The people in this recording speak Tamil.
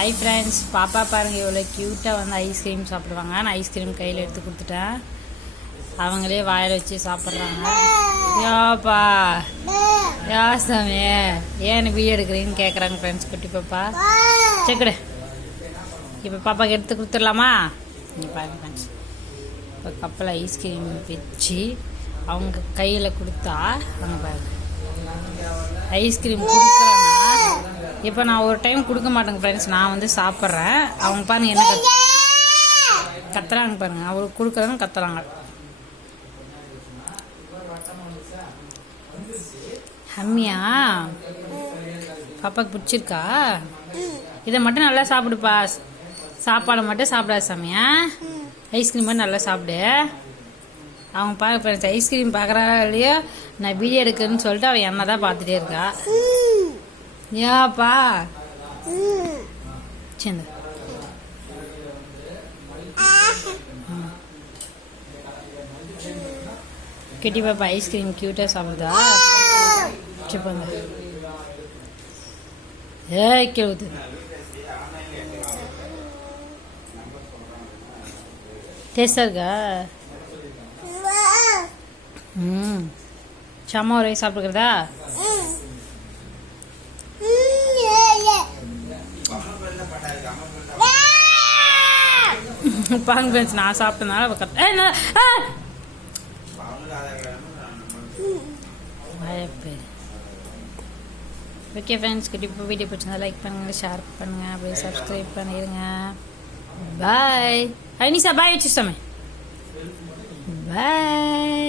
ஹாய் ஃப்ரெண்ட்ஸ், பாப்பா பாருங்கள் எவ்வளோ க்யூட்டாக வந்து ஐஸ்கிரீம் சாப்பிடுவாங்க. நான் ஐஸ்கிரீம் கையில் எடுத்து கொடுத்துட்டேன். அவங்களே வாயில் வச்சு சாப்பிட்றாங்க. யாப்பா யா சாமி ஏன்னு வீடியோ எடுக்கிறீங்கன்னு கேட்குறாங்க ஃப்ரெண்ட்ஸ். குட்டி பாப்பா செக்குடு. இப்போ பாப்பாவுக்கு எடுத்து கொடுத்துடலாமா? இங்கே பாருங்க ஃப்ரெண்ட்ஸ், இப்போ கப்பில் ஐஸ்கிரீம் வச்சு அவங்க கையில் கொடுத்தா அவங்க பாருங்க ஐஸ்கிரீம் கொடுக்குறாங்க. இப்போ நான் ஒரு டைம் கொடுக்க மாட்டேங்க ஃப்ரெண்ட்ஸ், நான் வந்து சாப்பிட்றேன். அவங்க பாருங்க என்ன கத்துறாங்க பாருங்க, அவருக்கு கொடுக்குறாங்க கத்துறாங்க. ஹம்மியா பாப்பாவுக்கு பிடிச்சிருக்கா? இதை மட்டும் நல்லா சாப்பிடுப்பா, சாப்பாடை மட்டும் சாப்பிடாது சாமியா. ஐஸ்கிரீம் மட்டும் நல்லா சாப்பிடு. அவங்க பார்க்க ஃப்ரெண்ட்ஸ் ஐஸ்கிரீம் பார்க்குறா இல்லையோ, நான் வீடியோ எடுக்கிறேன்னு சொல்லிட்டு அவள் என்ன தான் பார்த்துட்டே இருக்கா. ஏப்பா சரி கிட்டி பாப்பா ஐஸ்கிரீம் க்யூட்டாக சாப்பிடுதா? சொல்லுங்க. கேவுது டேஸ்டாக இருக்கா? சம்மா ஒரு சாப்பிட்டுக்கிறதா? பாங்க ஃப்ரெண்ட்ஸ், நான் சாப்பிட்டனால அவள் ஓகே ஃப்ரெண்ட்ஸ், கண்டிப்பாக வீடியோ பிடிச்சிருந்தா லைக் பண்ணுங்கள், ஷேர் பண்ணுங்கள், அப்படியே சப்ஸ்கிரைப் பண்ணிடுங்க. பாய். அனிஷா பாய் வச்சுட்டோமே. பாய்.